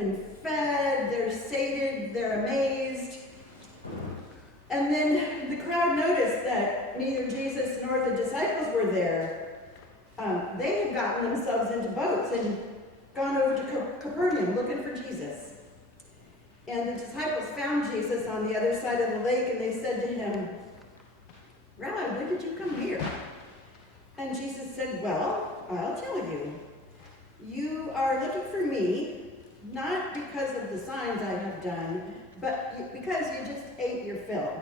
been fed, they're sated, they're amazed. And then the crowd noticed that neither Jesus nor the disciples were there. They had gotten themselves into boats and gone over to Capernaum looking for Jesus. And the disciples found Jesus on the other side of the lake, and they said to him, "Rabbi, when did you come here?" And Jesus said, "Well, I'll tell you. You are looking for me, not because of the signs I have done, but because you just ate your fill.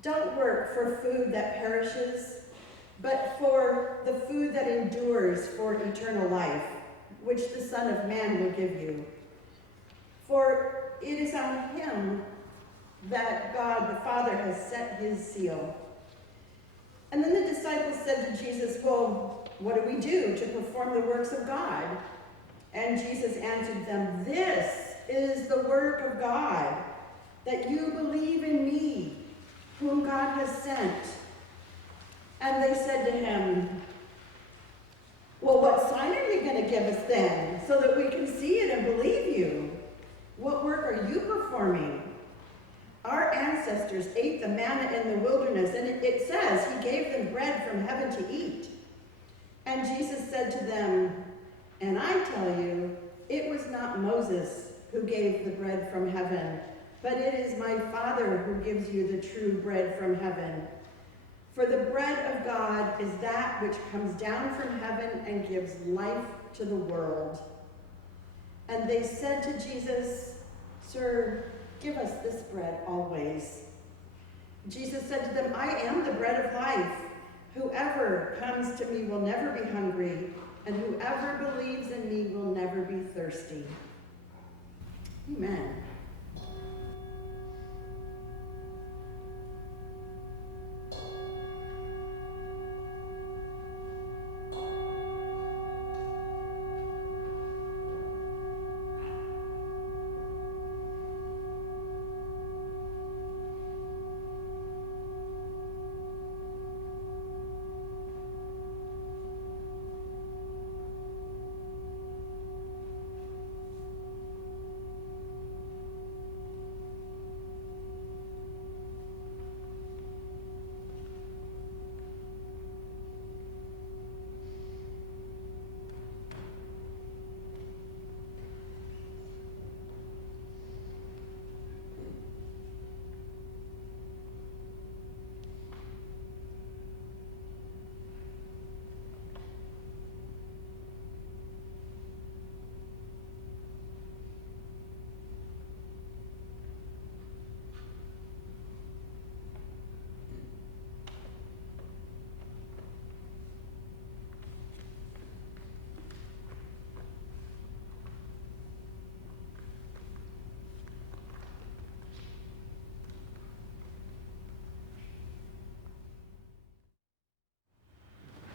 Don't work for food that perishes, but for the food that endures for eternal life, which the Son of Man will give you. For it is on him that God the Father has set his seal." And then the disciples said to Jesus, "Well, what do we do to perform the works of God?" And Jesus answered them, "This is the work of God, that you believe in me, whom God has sent." And they said to him, "Well, what sign are you going to give us then, so that we can see it and believe you? What work are you performing? Our ancestors ate the manna in the wilderness, and it says he gave them bread from heaven to eat." And Jesus said to them, "And I tell you, it was not Moses who gave the bread from heaven, but it is my Father who gives you the true bread from heaven. For the bread of God is that which comes down from heaven and gives life to the world." And they said to Jesus, "Sir, give us this bread always." Jesus said to them, "I am the bread of life. Whoever comes to me will never be hungry, and whoever believes in me will never be thirsty." Amen.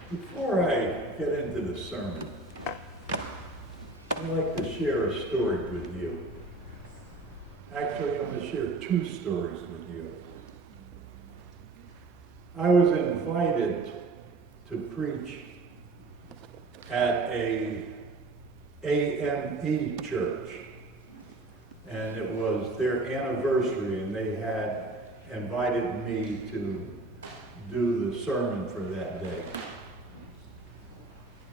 Before I get into the sermon, I'd like to share a story with you. Actually, I'm going to share two stories with you. I was invited to preach at a AME church, and it was their anniversary, and they had invited me to do the sermon for that day.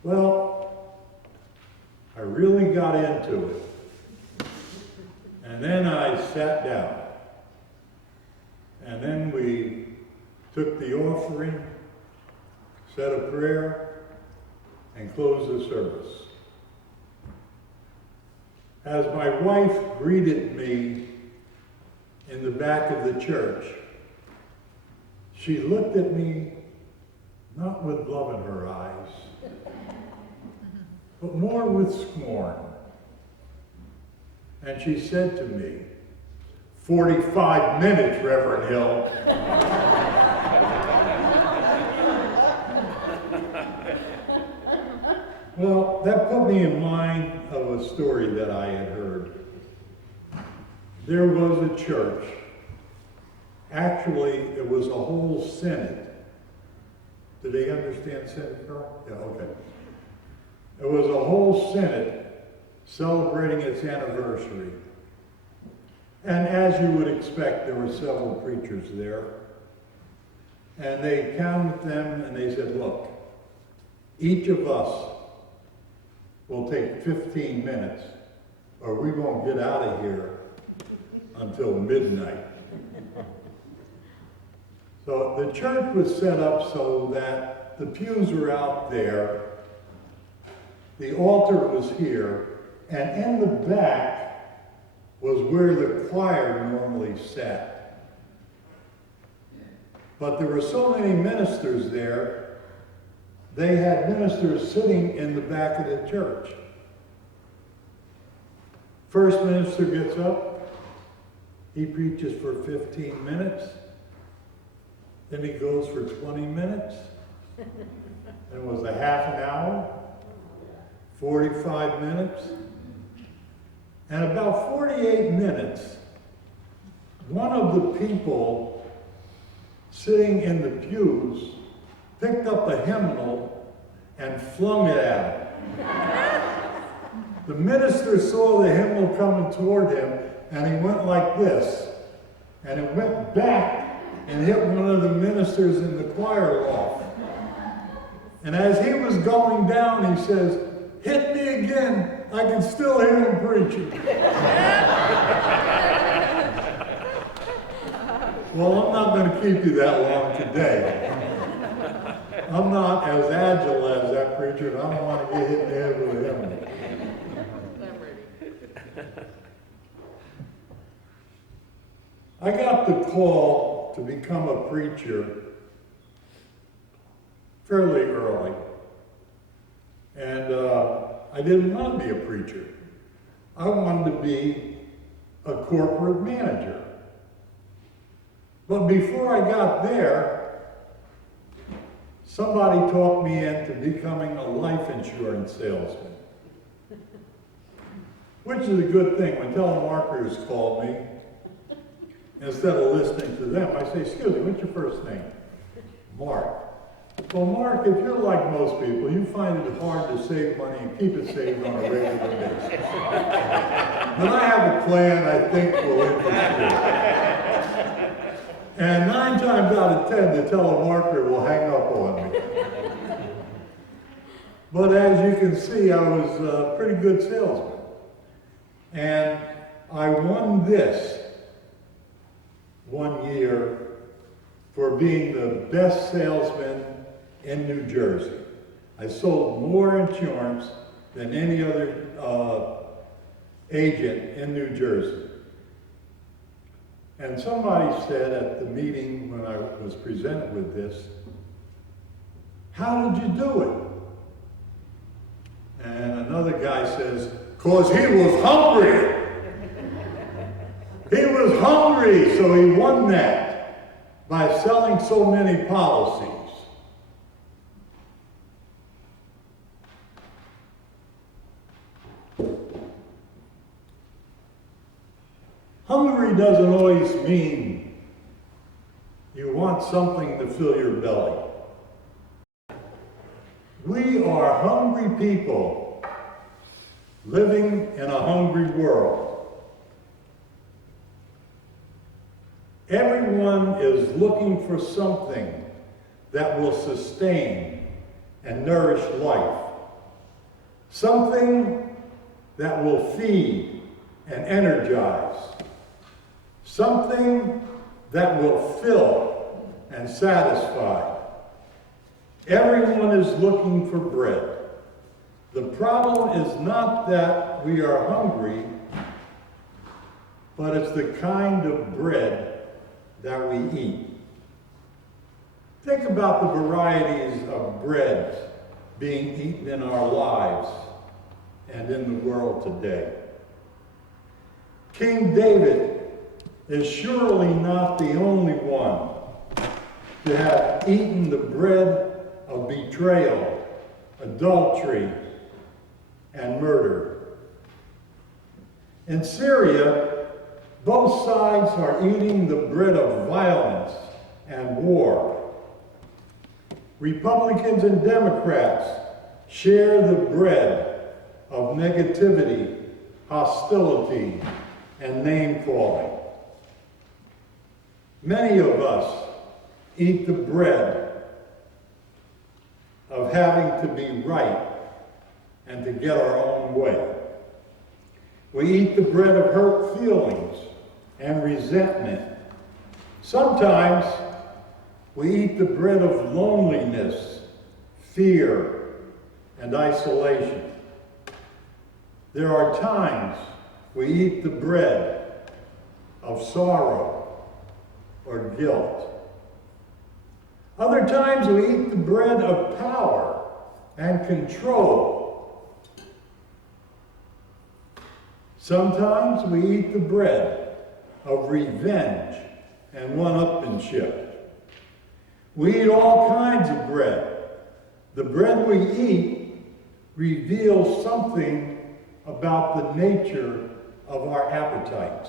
Well, I really got into it. And then I sat down. And then we took the offering, said a prayer, and closed the service. As my wife greeted me in the back of the church, she looked at me not with love in her eyes, but more with scorn. And she said to me, 45 minutes, Reverend Hill. Well, that put me in mind of a story that I had heard. There was a church. Actually, it was a whole synod. Do they understand synod, Carl? Yeah, okay. It was a whole synod celebrating its anniversary. And as you would expect, there were several preachers there. And they counted them and they said, look, each of us will take 15 minutes or we won't get out of here until midnight. So the church was set up so that the pews were out there, the altar was here, and in the back was where the choir normally sat. But there were so many ministers there, they had ministers sitting in the back of the church. First minister gets up, he preaches for 15 minutes, then he goes for 20 minutes, then it was a half an hour, 45 minutes, and about 48 minutes, one of the people sitting in the pews picked up a hymnal and flung it at him. The minister saw the hymnal coming toward him, and he went like this, and it went back and hit one of the ministers in the choir loft. And as he was going down, he says, "Hit me again, I can still hear him preaching." Well, I'm not going to keep you that long today. I'm not as agile as that preacher, and I don't want to get hit in the head with him. I got the call to become a preacher fairly early. And I didn't want to be a preacher. I wanted to be a corporate manager. But before I got there, somebody talked me into becoming a life insurance salesman. Which is a good thing. When telemarketers call me, instead of listening to them, I say, "Excuse me, what's your first name?" "Mark." "Well, Mark, if you're like most people, you find it hard to save money and keep it saved on a regular basis. But I have a plan I think will interest you." And 9 times out of 10, the telemarketer will hang up on me. But as you can see, I was a pretty good salesman. And I won this one year for being the best salesman in New Jersey. I sold more insurance than any other agent in New Jersey. And somebody said at the meeting when I was presented with this, "How did you do it?" And another guy says, "'Cause he was hungry." He was hungry, so he won that by selling so many policies. Hungry doesn't always mean you want something to fill your belly. We are hungry people living in a hungry world. Everyone is looking for something that will sustain and nourish life. Something that will feed and energize. Something that will fill and satisfy. Everyone is looking for bread. The problem is not that we are hungry, but it's the kind of bread that we eat. Think about the varieties of breads being eaten in our lives and in the world today. King David is surely not the only one to have eaten the bread of betrayal, adultery, and murder. In Syria, both sides are eating the bread of violence and war. Republicans and Democrats share the bread of negativity hostility, and name-calling. Many of us eat the bread of having to be right and to get our own way. We eat the bread of hurt feelings and resentment. Sometimes we eat the bread of loneliness, fear, and isolation. There are times we eat the bread of sorrow or guilt. Other times we eat the bread of power and control. Sometimes we eat the bread of revenge and one-upmanship. We eat all kinds of bread. The bread we eat reveals something about the nature of our appetites.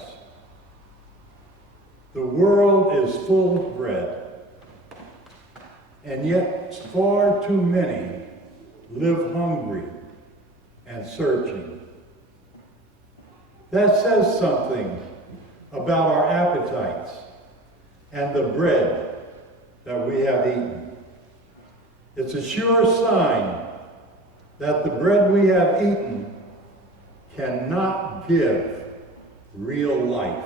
The world is full of bread, and yet far too many live hungry and searching. That says something about our appetites and the bread that we have eaten. It's a sure sign that the bread we have eaten cannot give real life.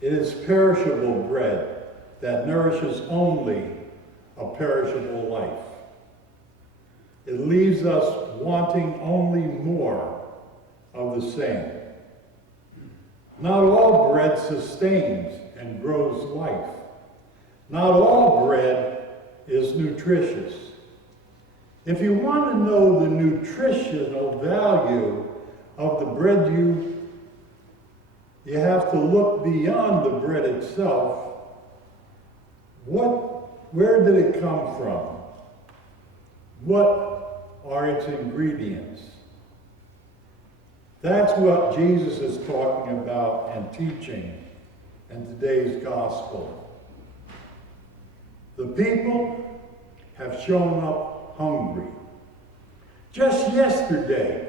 It is perishable bread that nourishes only a perishable life. It leaves us wanting only more of the same. Not all bread sustains and grows life. Not all bread is nutritious. If you want to know the nutritional value of the bread you have to look beyond the bread itself. Where did it come from? What are its ingredients? That's what Jesus is talking about and teaching in today's gospel. The people have shown up hungry. Just yesterday,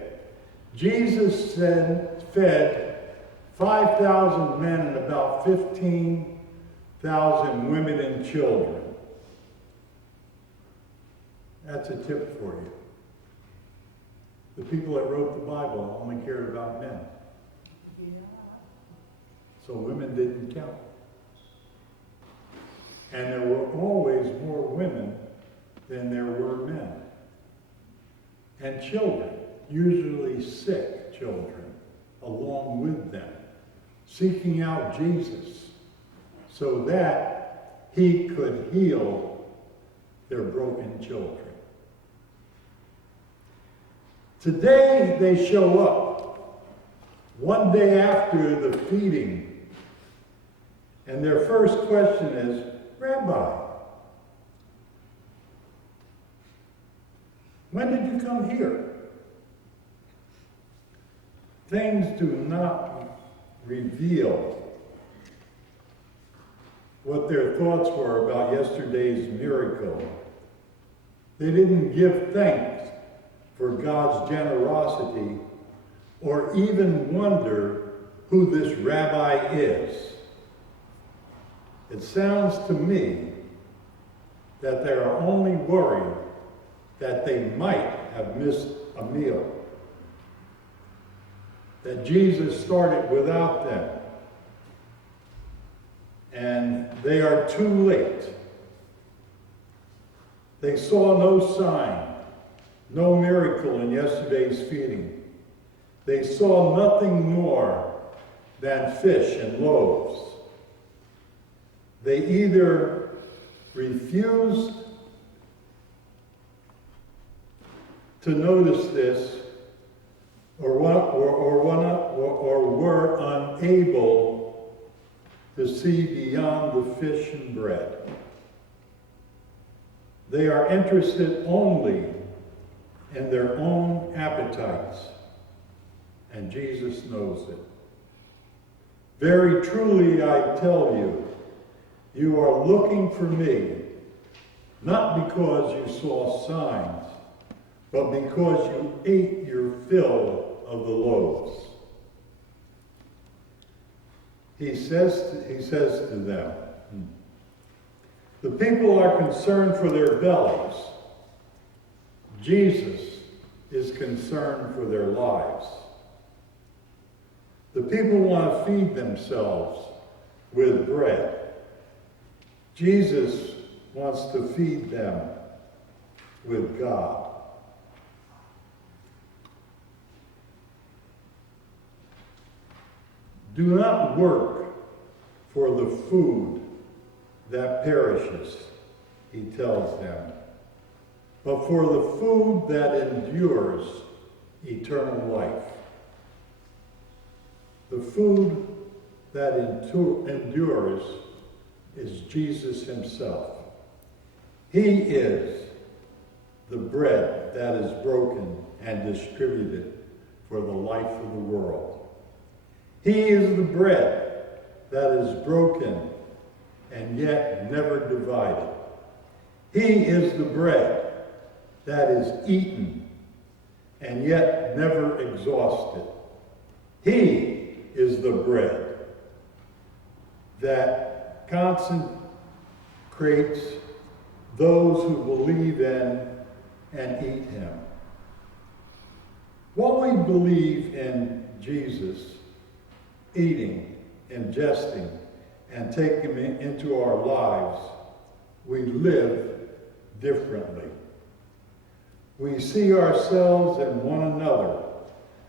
Jesus fed 5,000 men and about 15,000 women and children. That's a tip for you. The people that wrote the Bible only cared about men. So women didn't count. And there were always more women than there were men. And children, usually sick children, along with them, seeking out Jesus so that he could heal their broken children. Today they show up, one day after the feeding, and their first question is, Rabbi, when did you come here? Things do not reveal what their thoughts were about yesterday's miracle. They didn't give thanks for God's generosity or even wonder who this rabbi is. It sounds to me that they are only worried that they might have missed a meal, that Jesus started without them, and they are too late. They saw no sign, no miracle in yesterday's feeding. They saw nothing more than fish and loaves. They either refused to notice this or were unable to see beyond the fish and bread. They are interested only in their own appetites, and Jesus knows it. Very truly, I tell you, you are looking for me, not because you saw signs, but because you ate your fill of the loaves. He says to them, the people are concerned for their bellies. Jesus is concerned for their lives. The people want to feed themselves with bread. Jesus wants to feed them with God. Do not work for the food that perishes, he tells them, but for the food that endures eternal life. The food that endures is Jesus himself. He is the bread that is broken and distributed for the life of the world. He is the bread that is broken and yet never divided. He is the bread that is eaten and yet never exhausted. He is the bread that consecrates those who believe in and eat him. What we believe in Jesus, eating, ingesting, and taking him into our lives, we live differently. We see ourselves and one another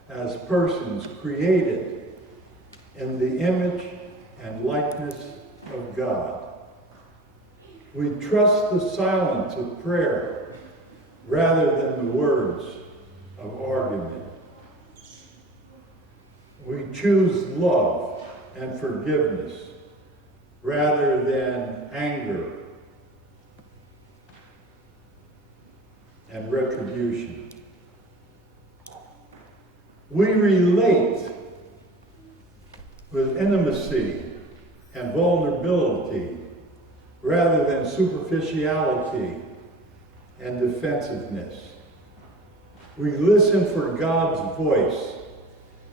as persons created in the image and likeness of God. We trust the silence of prayer rather than the words of argument. We choose love and forgiveness rather than anger and retribution. We relate with intimacy and vulnerability rather than superficiality and defensiveness. We listen for God's voice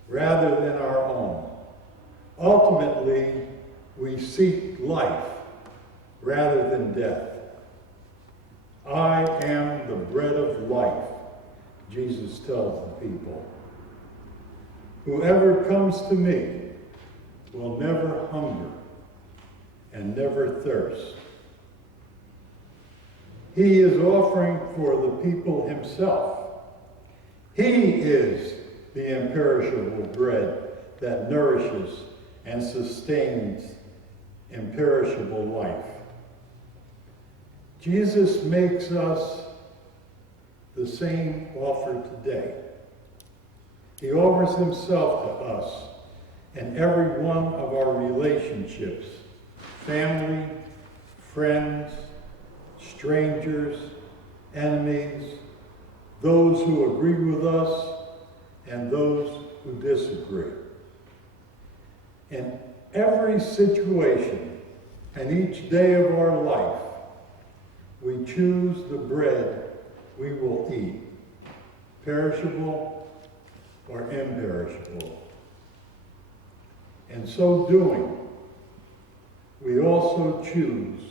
rather than our own. Ultimately, we seek life rather than death. I am the bread of life, Jesus tells the people. Whoever comes to me will never hunger and never thirst. He is offering for the people himself. He is the imperishable bread that nourishes and sustains imperishable life. Jesus makes us the same offer today. He offers himself to us in every one of our relationships, family, friends, strangers, enemies, those who agree with us, and those who disagree. In every situation and each day of our life, we choose the bread we will eat, perishable or imperishable. In so doing, we also choose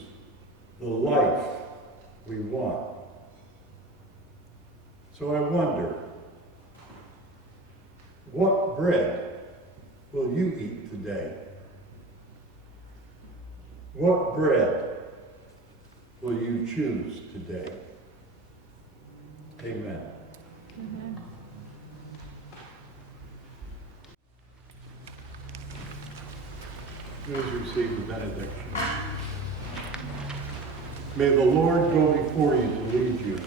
the life we want. So I wonder, what bread will you eat today? What bread will you choose today? Amen. Amen. Please receive the benediction. May the Lord go before you to lead you.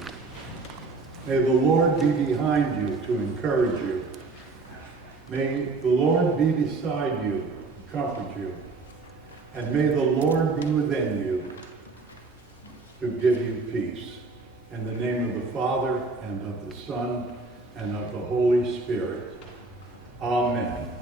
May the Lord be behind you to encourage you. May the Lord be beside you, comfort you. And may the Lord be within you to give you peace. In the name of the Father, and of the Son, and of the Holy Spirit. Amen.